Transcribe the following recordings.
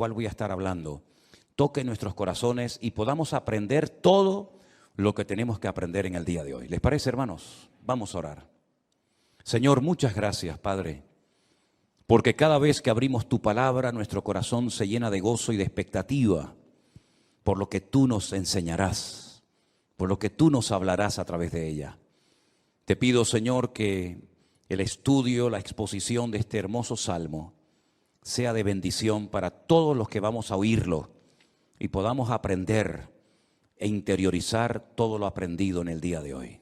cual voy a estar hablando toque nuestros corazones y podamos aprender todo lo que tenemos que aprender en el día de hoy. ¿Les parece, hermanos? Vamos a orar. Señor, muchas gracias, Padre, porque cada vez que abrimos tu palabra, nuestro corazón se llena de gozo y de expectativa por lo que tú nos enseñarás, por lo que tú nos hablarás a través de ella. Te pido, Señor, que el estudio, la exposición de este hermoso salmo sea de bendición para todos los que vamos a oírlo y podamos aprender e interiorizar todo lo aprendido en el día de hoy.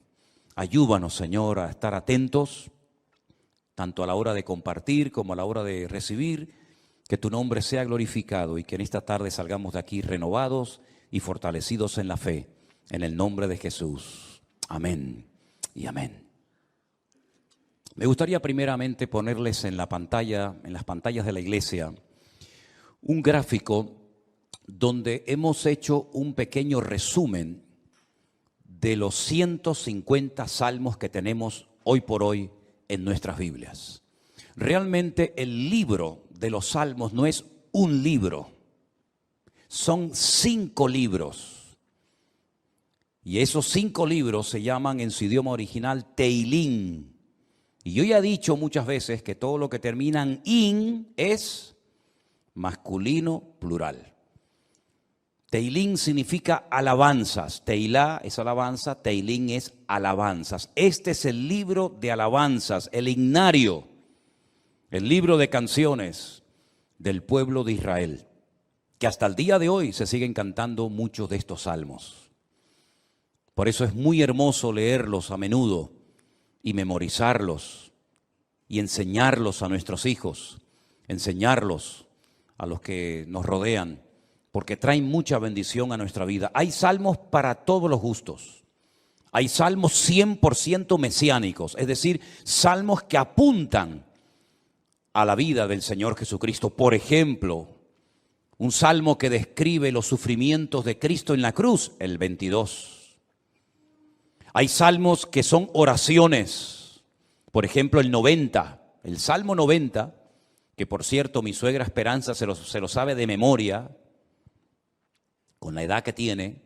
Ayúdanos, Señor, a estar atentos, tanto a la hora de compartir como a la hora de recibir, que tu nombre sea glorificado y que en esta tarde salgamos de aquí renovados y fortalecidos en la fe, en el nombre de Jesús. Amén y amén. Me gustaría primeramente ponerles en la pantalla, en las pantallas de la iglesia, un gráfico donde hemos hecho un pequeño resumen de los 150 salmos que tenemos hoy por hoy en nuestras Biblias. Realmente el libro de los salmos no es un libro, son 5 libros. Y esos 5 libros se llaman en su idioma original Teilín. Y yo ya he dicho muchas veces que todo lo que termina en in es masculino plural. Teilín significa alabanzas. Teilá es alabanza, Teilín es alabanzas. Este es el libro de alabanzas, el himnario, el libro de canciones del pueblo de Israel, que hasta el día de hoy se siguen cantando muchos de estos salmos. Por eso es muy hermoso leerlos a menudo y memorizarlos y enseñarlos a nuestros hijos, enseñarlos a los que nos rodean, porque traen mucha bendición a nuestra vida. Hay salmos para todos los gustos. Hay salmos 100% mesiánicos, es decir, salmos que apuntan a la vida del Señor Jesucristo. Por ejemplo, un salmo que describe los sufrimientos de Cristo en la cruz, el 22. Hay salmos que son oraciones, por ejemplo, el 90, el Salmo 90, que por cierto mi suegra Esperanza se lo sabe de memoria, con la edad que tiene.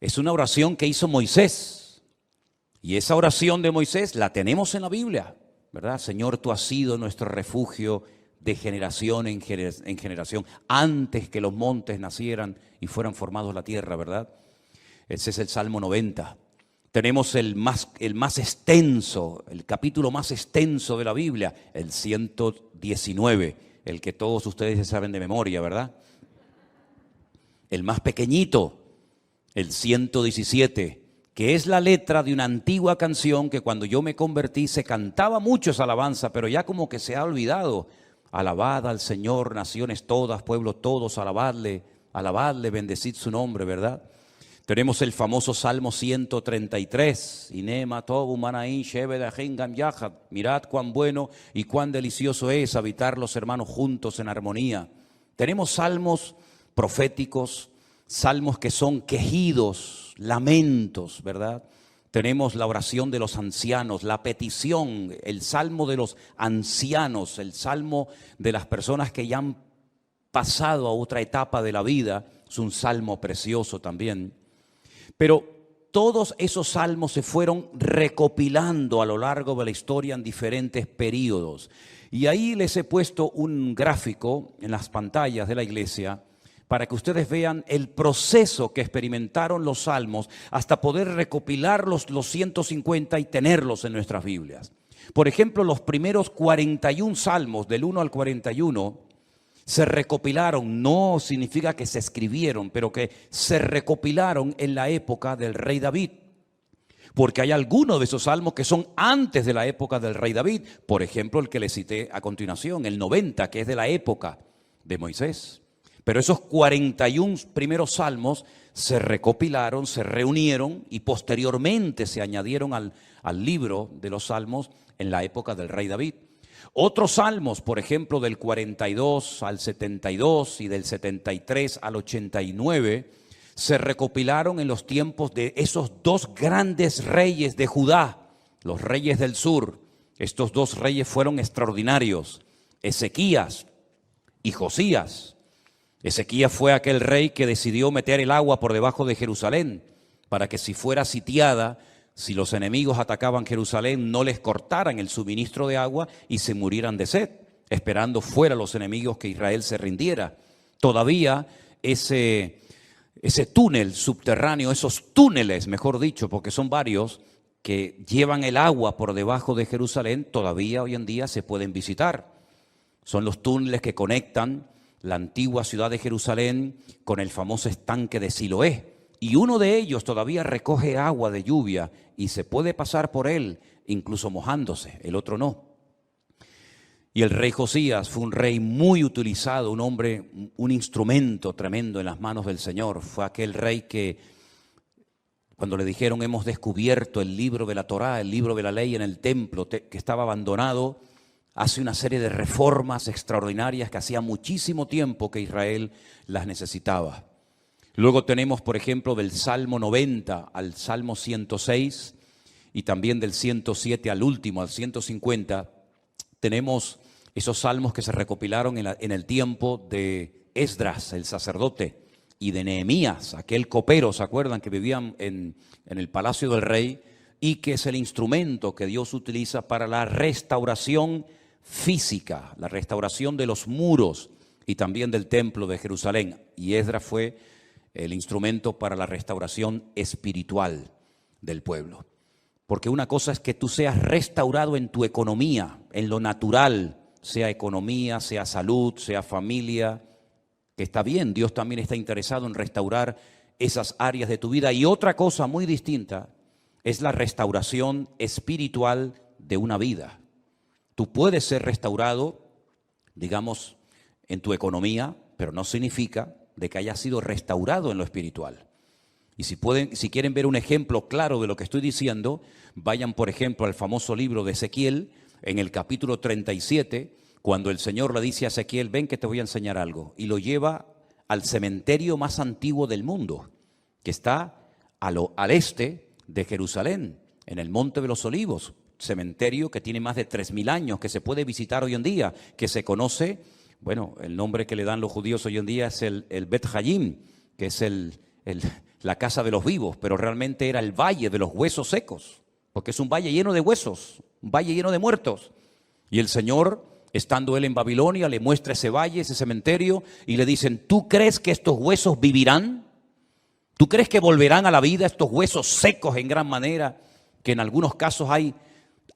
Es una oración que hizo Moisés, y esa oración de Moisés la tenemos en la Biblia, ¿verdad? Señor, tú has sido nuestro refugio de generación en generación, antes que los montes nacieran y fueran formados la tierra, ¿verdad? Ese es el Salmo 90. Tenemos el más extenso, el capítulo más extenso de la Biblia, el 119, el que todos ustedes saben de memoria, ¿verdad? El más pequeñito, el 117, que es la letra de una antigua canción que cuando yo me convertí se cantaba mucho esa alabanza, pero ya como que se ha olvidado. Alabad al Señor, naciones todas, pueblos todos, alabadle, alabadle, bendecid su nombre, ¿verdad? Tenemos el famoso Salmo 133, Inema tobu manaín shebedajin gam yahad. Mirad cuán bueno y cuán delicioso es habitar los hermanos juntos en armonía. Tenemos salmos proféticos, salmos que son quejidos, lamentos, ¿verdad? Tenemos la oración de los ancianos, la petición, el salmo de los ancianos, el salmo de las personas que ya han pasado a otra etapa de la vida, es un salmo precioso también. Pero todos esos salmos se fueron recopilando a lo largo de la historia en diferentes periodos. Y ahí les he puesto un gráfico en las pantallas de la iglesia para que ustedes vean el proceso que experimentaron los salmos hasta poder recopilar los 150 y tenerlos en nuestras Biblias. Por ejemplo, los primeros 41 salmos, del 1 al 41, se recopilaron, no significa que se escribieron, pero que se recopilaron en la época del rey David. Porque hay algunos de esos salmos que son antes de la época del rey David. Por ejemplo, el que le cité a continuación, el 90, que es de la época de Moisés. Pero esos 41 primeros salmos se recopilaron, se reunieron y posteriormente se añadieron al libro de los salmos en la época del rey David. Otros salmos, por ejemplo, del 42 al 72 y del 73 al 89, se recopilaron en los tiempos de esos 2 grandes reyes de Judá, los reyes del sur. Estos 2 reyes fueron extraordinarios, Ezequías y Josías. Ezequías fue aquel rey que decidió meter el agua por debajo de Jerusalén para que si fuera sitiada, si los enemigos atacaban Jerusalén, no les cortaran el suministro de agua y se murieran de sed, esperando fuera los enemigos que Israel se rindiera. Todavía ese túnel subterráneo, esos túneles, mejor dicho, porque son varios, que llevan el agua por debajo de Jerusalén, todavía hoy en día se pueden visitar. Son los túneles que conectan la antigua ciudad de Jerusalén con el famoso estanque de Siloé. Y uno de ellos todavía recoge agua de lluvia y se puede pasar por él, incluso mojándose, el otro no. Y el rey Josías fue un rey muy utilizado, un hombre, un instrumento tremendo en las manos del Señor. Fue aquel rey que, cuando le dijeron hemos descubierto el libro de la Torá, el libro de la ley en el templo que estaba abandonado, hace una serie de reformas extraordinarias que hacía muchísimo tiempo que Israel las necesitaba. Luego tenemos, por ejemplo, del Salmo 90 al Salmo 106 y también del 107 al último, al 150, tenemos esos salmos que se recopilaron en el tiempo de Esdras, el sacerdote, y de Nehemías, aquel copero, ¿se acuerdan? Que vivían en el palacio del rey y que es el instrumento que Dios utiliza para la restauración física, la restauración de los muros y también del templo de Jerusalén. Y Esdras fue el instrumento para la restauración espiritual del pueblo. Porque una cosa es que tú seas restaurado en tu economía, en lo natural, sea economía, sea salud, sea familia, que está bien, Dios también está interesado en restaurar esas áreas de tu vida. Y otra cosa muy distinta es la restauración espiritual de una vida. Tú puedes ser restaurado, digamos, en tu economía, pero no significa de que hayas sido restaurado en lo espiritual. Y si quieren ver un ejemplo claro de lo que estoy diciendo, vayan, por ejemplo, al famoso libro de Ezequiel, en el capítulo 37, cuando el Señor le dice a Ezequiel, ven que te voy a enseñar algo, y lo lleva al cementerio más antiguo del mundo, que está al este de Jerusalén, en el Monte de los Olivos, cementerio que tiene más de 3.000 años, que se puede visitar hoy en día, que se conoce, bueno, el nombre que le dan los judíos hoy en día es el Bet Hayim, que es la casa de los vivos, pero realmente era el valle de los huesos secos, porque es un valle lleno de huesos, un valle lleno de muertos. Y el Señor, estando él en Babilonia, le muestra ese valle, ese cementerio, y le dicen, ¿tú crees que estos huesos vivirán? ¿Tú crees que volverán a la vida estos huesos secos en gran manera, que en algunos casos hay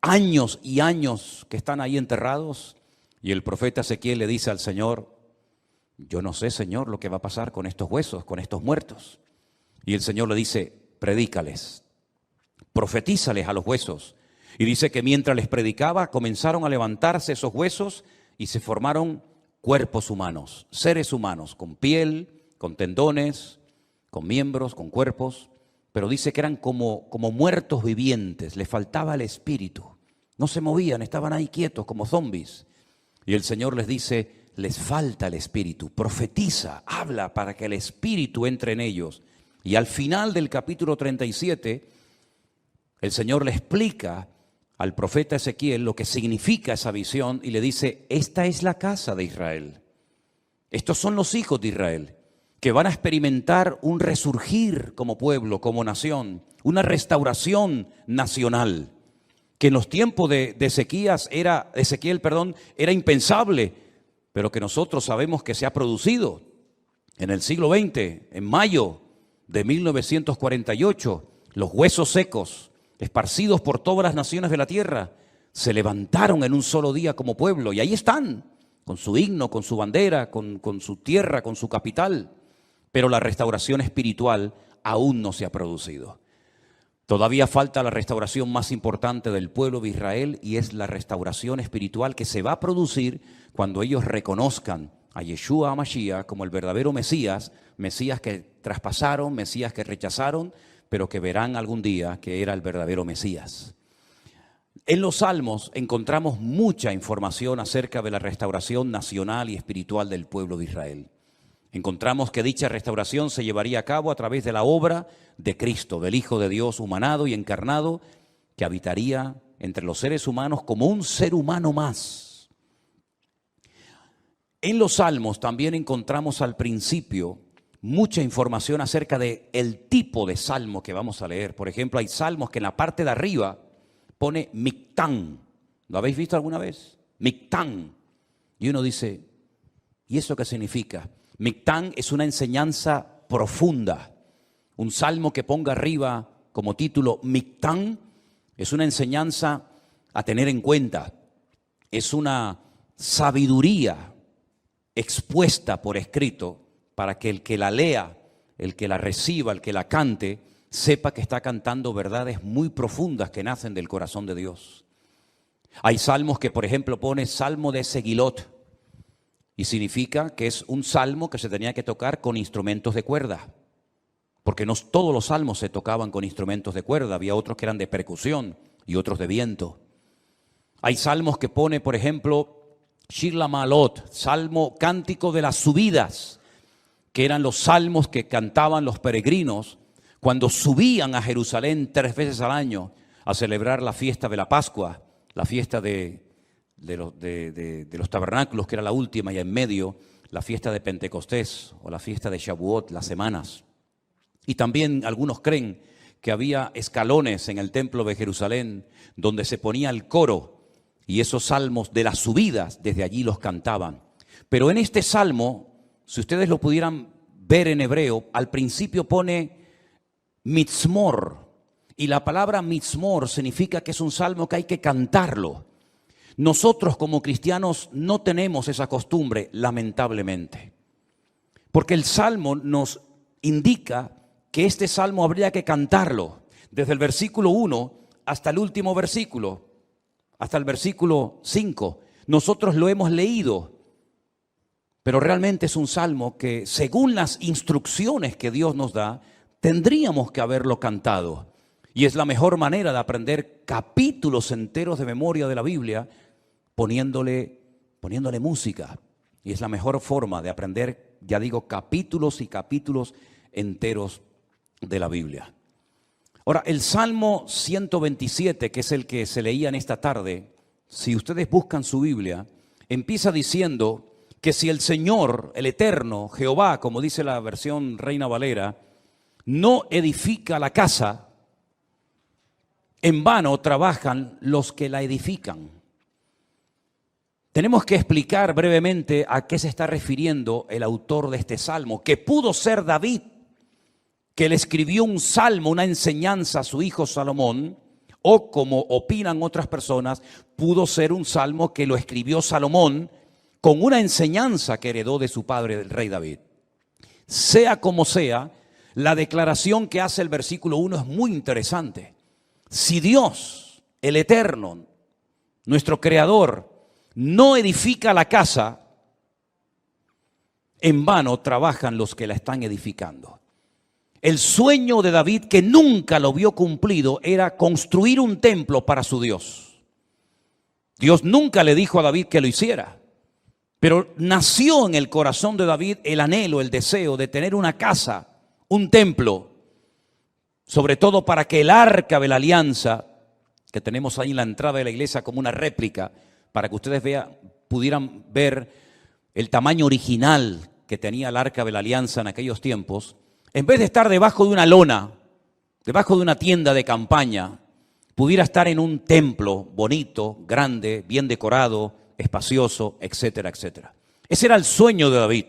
años y años que están ahí enterrados? Y el profeta Ezequiel le dice al Señor, yo no sé, Señor, lo que va a pasar con estos huesos, con estos muertos. Y el Señor le dice, predícales, profetízales a los huesos. Y dice que mientras les predicaba, comenzaron a levantarse esos huesos y se formaron cuerpos humanos, seres humanos, con piel, con tendones, con miembros, con cuerpos. Pero dice que eran como muertos vivientes, les faltaba el espíritu. No se movían, estaban ahí quietos como zombies. Y el Señor les dice, les falta el espíritu, profetiza, habla para que el espíritu entre en ellos. Y al final del capítulo 37, el Señor le explica al profeta Ezequiel lo que significa esa visión y le dice, esta es la casa de Israel. Estos son los hijos de Israel, que van a experimentar un resurgir como pueblo, como nación, una restauración nacional, que en los tiempos de Ezequiel era impensable, pero que nosotros sabemos que se ha producido en el siglo XX, en mayo de 1948, los huesos secos, esparcidos por todas las naciones de la tierra, se levantaron en un solo día como pueblo, y ahí están, con su himno, con su bandera, con su tierra, con su capital. Pero la restauración espiritual aún no se ha producido. Todavía falta la restauración más importante del pueblo de Israel, y es la restauración espiritual que se va a producir cuando ellos reconozcan a Yeshua HaMashiach como el verdadero Mesías que traspasaron, Mesías que rechazaron, pero que verán algún día que era el verdadero Mesías. En los Salmos encontramos mucha información acerca de la restauración nacional y espiritual del pueblo de Israel. Encontramos que dicha restauración se llevaría a cabo a través de la obra de Cristo, del Hijo de Dios humanado y encarnado, que habitaría entre los seres humanos como un ser humano más. En los Salmos también encontramos al principio mucha información acerca del tipo de salmo que vamos a leer. Por ejemplo, hay salmos que en la parte de arriba pone Mictán. ¿Lo habéis visto alguna vez? Mictán. Y uno dice, ¿y eso qué significa? Mictán es una enseñanza profunda. Un salmo que ponga arriba como título Mictán es una enseñanza a tener en cuenta. Es una sabiduría expuesta por escrito para que el que la lea, el que la reciba, el que la cante, sepa que está cantando verdades muy profundas que nacen del corazón de Dios. Hay salmos que, por ejemplo, pone Salmo de Segilot y significa que es un salmo que se tenía que tocar con instrumentos de cuerda, porque no todos los salmos se tocaban con instrumentos de cuerda, había otros que eran de percusión y otros de viento. Hay salmos que pone, por ejemplo, Shir LaMa'alot, salmo cántico de las subidas, que eran los salmos que cantaban los peregrinos cuando subían a Jerusalén 3 veces al año a celebrar la fiesta de la Pascua, la fiesta de los tabernáculos, que era la última, y en medio la fiesta de Pentecostés o la fiesta de Shavuot, las semanas. Y también algunos creen que había escalones en el templo de Jerusalén donde se ponía el coro y esos salmos de las subidas desde allí los cantaban. Pero en este salmo, si ustedes lo pudieran ver en hebreo, al principio pone mitzmor, y la palabra mitzmor significa que es un salmo que hay que cantarlo. Nosotros como cristianos no tenemos esa costumbre, lamentablemente, porque el salmo nos indica que este salmo habría que cantarlo desde el versículo 1 hasta el último versículo, hasta el versículo 5. Nosotros lo hemos leído, pero realmente es un salmo que, según las instrucciones que Dios nos da, tendríamos que haberlo cantado. Y es la mejor manera de aprender capítulos enteros de memoria de la Biblia poniéndole música. Y es la mejor forma de aprender, ya digo, capítulos y capítulos enteros de la Biblia. Ahora, el Salmo 127, que es el que se leía en esta tarde, si ustedes buscan su Biblia, empieza diciendo que si el Señor, el Eterno, Jehová, como dice la versión Reina Valera, no edifica la casa, en vano trabajan los que la edifican. Tenemos que explicar brevemente a qué se está refiriendo el autor de este salmo, que pudo ser David, que le escribió un salmo, una enseñanza a su hijo Salomón, o como opinan otras personas, pudo ser un salmo que lo escribió Salomón con una enseñanza que heredó de su padre, el rey David. Sea como sea, la declaración que hace el versículo 1 es muy interesante. Si Dios, el Eterno, nuestro Creador, no edifica la casa, en vano trabajan los que la están edificando. El sueño de David, que nunca lo vio cumplido, era construir un templo para su Dios. Dios nunca le dijo a David que lo hiciera, pero nació en el corazón de David el anhelo, el deseo de tener una casa, un templo, sobre todo para que el arca de la alianza, que tenemos ahí en la entrada de la iglesia como una réplica, para que ustedes pudieran ver el tamaño original que tenía el arca de la alianza en aquellos tiempos, en vez de estar debajo de una lona, debajo de una tienda de campaña, pudiera estar en un templo bonito, grande, bien decorado, espacioso, etcétera, etcétera. Ese era el sueño de David,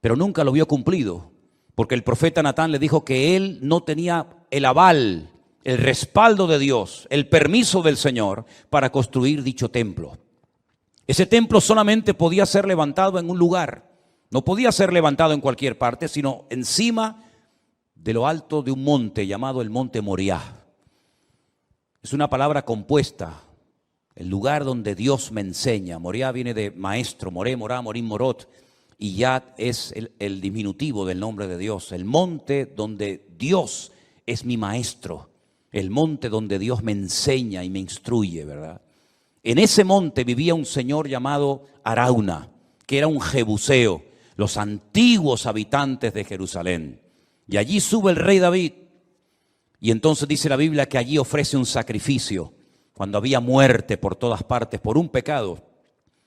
pero nunca lo vio cumplido, porque el profeta Natán le dijo que él no tenía el aval, el respaldo de Dios, el permiso del Señor para construir dicho templo. Ese templo solamente podía ser levantado en un lugar, no podía ser levantado en cualquier parte, sino encima de lo alto de un monte llamado el monte Moriah. Es una palabra compuesta, el lugar donde Dios me enseña. Moriah viene de maestro, Moré, Morá, Morim, Morot, y Yad es el diminutivo del nombre de Dios. El monte donde Dios es mi maestro, el monte donde Dios me enseña y me instruye, ¿verdad? En ese monte vivía un señor llamado Arauna, que era un jebuseo, los antiguos habitantes de Jerusalén. Y allí sube el rey David, y entonces dice la Biblia que allí ofrece un sacrificio, cuando había muerte por todas partes, por un pecado.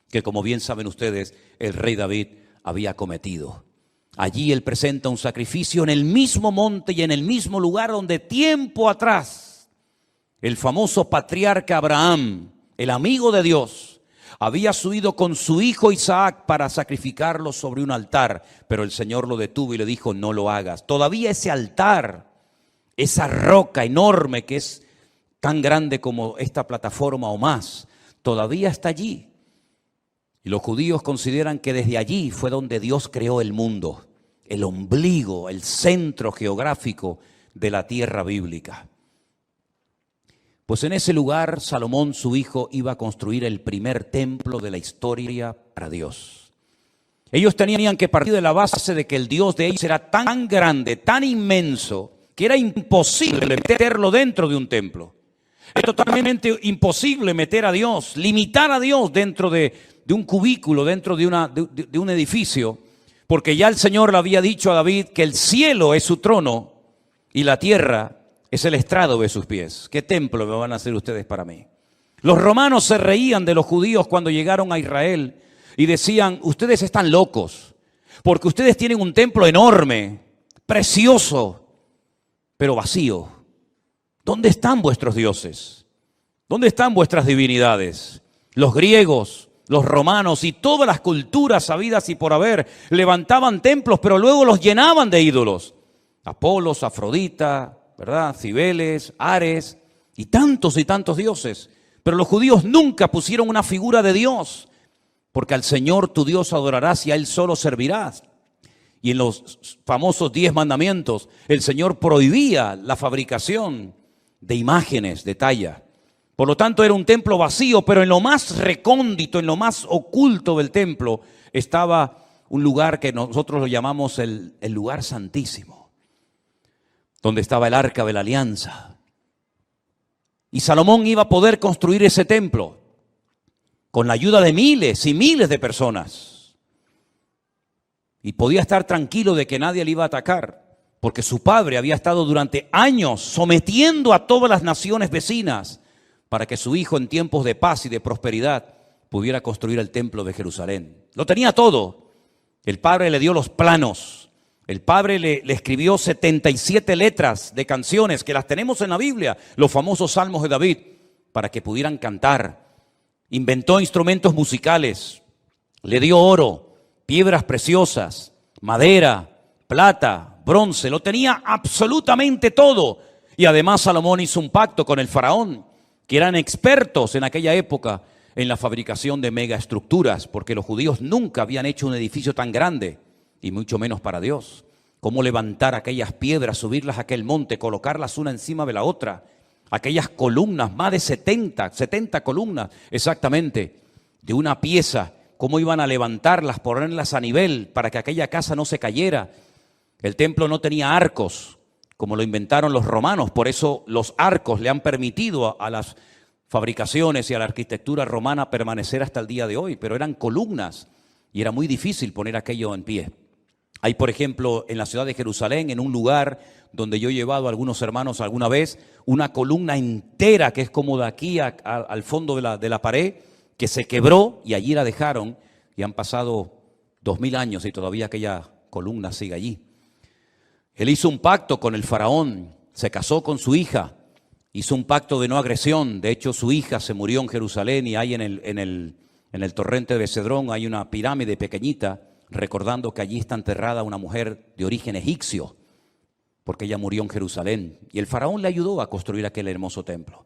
que, como bien saben ustedes, el rey David había cometido. Allí él presenta un sacrificio en el mismo monte y en el mismo lugar donde tiempo atrás el famoso patriarca Abraham, el amigo de Dios, había subido con su hijo Isaac para sacrificarlo sobre un altar, pero el Señor lo detuvo y le dijo: no lo hagas. Todavía ese altar, esa roca enorme que es tan grande como esta plataforma o más, todavía está allí. Y los judíos consideran que desde allí fue donde Dios creó el mundo, el ombligo, el centro geográfico de la tierra bíblica. Pues en ese lugar Salomón, su hijo, iba a construir el primer templo de la historia para Dios. Ellos tenían que partir de la base de que el Dios de ellos era tan grande, tan inmenso, que era imposible meterlo dentro de un templo. Era totalmente imposible meter a Dios, limitar a Dios dentro de un cubículo, dentro de un edificio, porque ya el Señor le había dicho a David que el cielo es su trono y la tierra es el estrado de sus pies. ¿Qué templo me van a hacer ustedes para mí? Los romanos se reían de los judíos cuando llegaron a Israel y decían: ustedes están locos, porque ustedes tienen un templo enorme, precioso, pero vacío. ¿Dónde están vuestros dioses? ¿Dónde están vuestras divinidades? Los griegos, los romanos y todas las culturas habidas y por haber levantaban templos, pero luego los llenaban de ídolos. Apolos, Afrodita, ¿verdad? Cibeles, Ares y tantos dioses. Pero los judíos nunca pusieron una figura de Dios, porque al Señor tu Dios adorarás y a Él solo servirás. Y en los famosos 10 mandamientos, el Señor prohibía la fabricación de imágenes de talla. Por lo tanto, era un templo vacío, pero en lo más recóndito, en lo más oculto del templo, estaba un lugar que nosotros lo llamamos el lugar santísimo, donde estaba el arca de la alianza. Y Salomón iba a poder construir ese templo con la ayuda de miles y miles de personas. Y podía estar tranquilo de que nadie le iba a atacar, porque su padre había estado durante años sometiendo a todas las naciones vecinas para que su hijo, en tiempos de paz y de prosperidad, pudiera construir el templo de Jerusalén. Lo tenía todo. El padre le dio los planos. El padre le escribió 77 letras de canciones que las tenemos en la Biblia, los famosos salmos de David, para que pudieran cantar. Inventó instrumentos musicales, le dio oro, piedras preciosas, madera, plata, bronce, lo tenía absolutamente todo. Y además Salomón hizo un pacto con el faraón, que eran expertos en aquella época en la fabricación de megaestructuras, porque los judíos nunca habían hecho un edificio tan grande, y mucho menos para Dios. Cómo levantar aquellas piedras, subirlas a aquel monte, colocarlas una encima de la otra. Aquellas columnas, más de 70 columnas exactamente, de una pieza. Cómo iban a levantarlas, ponerlas a nivel para que aquella casa no se cayera. El templo no tenía arcos, como lo inventaron los romanos. Por eso los arcos le han permitido a las fabricaciones y a la arquitectura romana permanecer hasta el día de hoy. Pero eran columnas y era muy difícil poner aquello en pie. Hay, por ejemplo, en la ciudad de Jerusalén, en un lugar donde yo he llevado a algunos hermanos alguna vez, una columna entera que es como de aquí al fondo de la pared, que se quebró y allí la dejaron, y han pasado 2000 años y todavía aquella columna sigue allí. Él hizo un pacto con el faraón, se casó con su hija, hizo un pacto de no agresión. De hecho, su hija se murió en Jerusalén, y hay en el torrente de Cedrón hay una pirámide pequeñita, recordando que allí está enterrada una mujer de origen egipcio, porque ella murió en Jerusalén. Y el faraón le ayudó a construir aquel hermoso templo.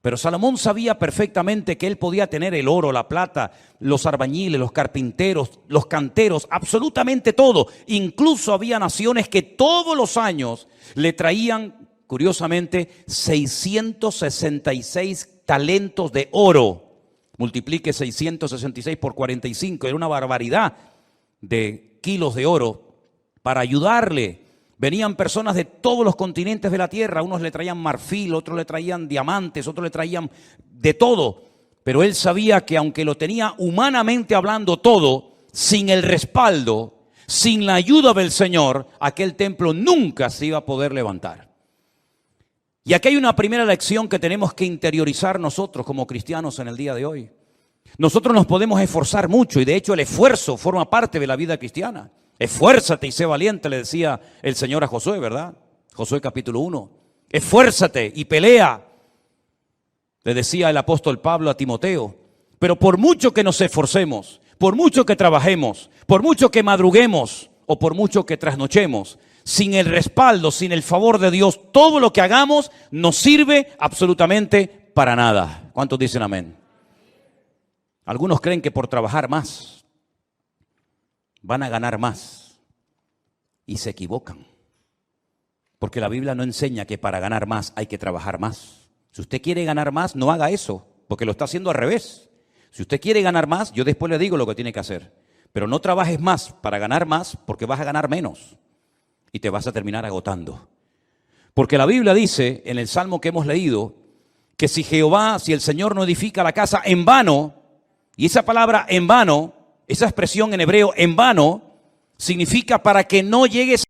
Pero Salomón sabía perfectamente que él podía tener el oro, la plata, los albañiles, los carpinteros, los canteros, absolutamente todo. Incluso había naciones que todos los años le traían, curiosamente, 666 talentos de oro. Multiplique 666 por 45, era una barbaridad de kilos de oro para ayudarle. Venían personas de todos los continentes de la tierra, unos le traían marfil, otros le traían diamantes, otros le traían de todo. Pero él sabía que aunque lo tenía humanamente hablando todo, sin el respaldo, sin la ayuda del Señor, aquel templo nunca se iba a poder levantar. Y aquí hay una primera lección que tenemos que interiorizar nosotros como cristianos en el día de hoy. Nosotros nos podemos esforzar mucho y de hecho el esfuerzo forma parte de la vida cristiana. Esfuérzate y sé valiente, le decía el Señor a Josué, ¿verdad? Josué capítulo 1. Esfuérzate y pelea, le decía el apóstol Pablo a Timoteo. Pero por mucho que nos esforcemos, por mucho que trabajemos, por mucho que madruguemos o por mucho que trasnochemos, sin el respaldo, sin el favor de Dios, todo lo que hagamos nos sirve absolutamente para nada. ¿Cuántos dicen amén? Algunos creen que por trabajar más van a ganar más y se equivocan. Porque la Biblia no enseña que para ganar más hay que trabajar más. Si usted quiere ganar más, no haga eso, porque lo está haciendo al revés. Si usted quiere ganar más, yo después le digo lo que tiene que hacer. Pero no trabajes más para ganar más, porque vas a ganar menos y te vas a terminar agotando. Porque la Biblia dice, en el Salmo que hemos leído, que si el Señor no edifica la casa, en vano, y esa palabra en vano, esa expresión en hebreo en vano, significa para que no llegues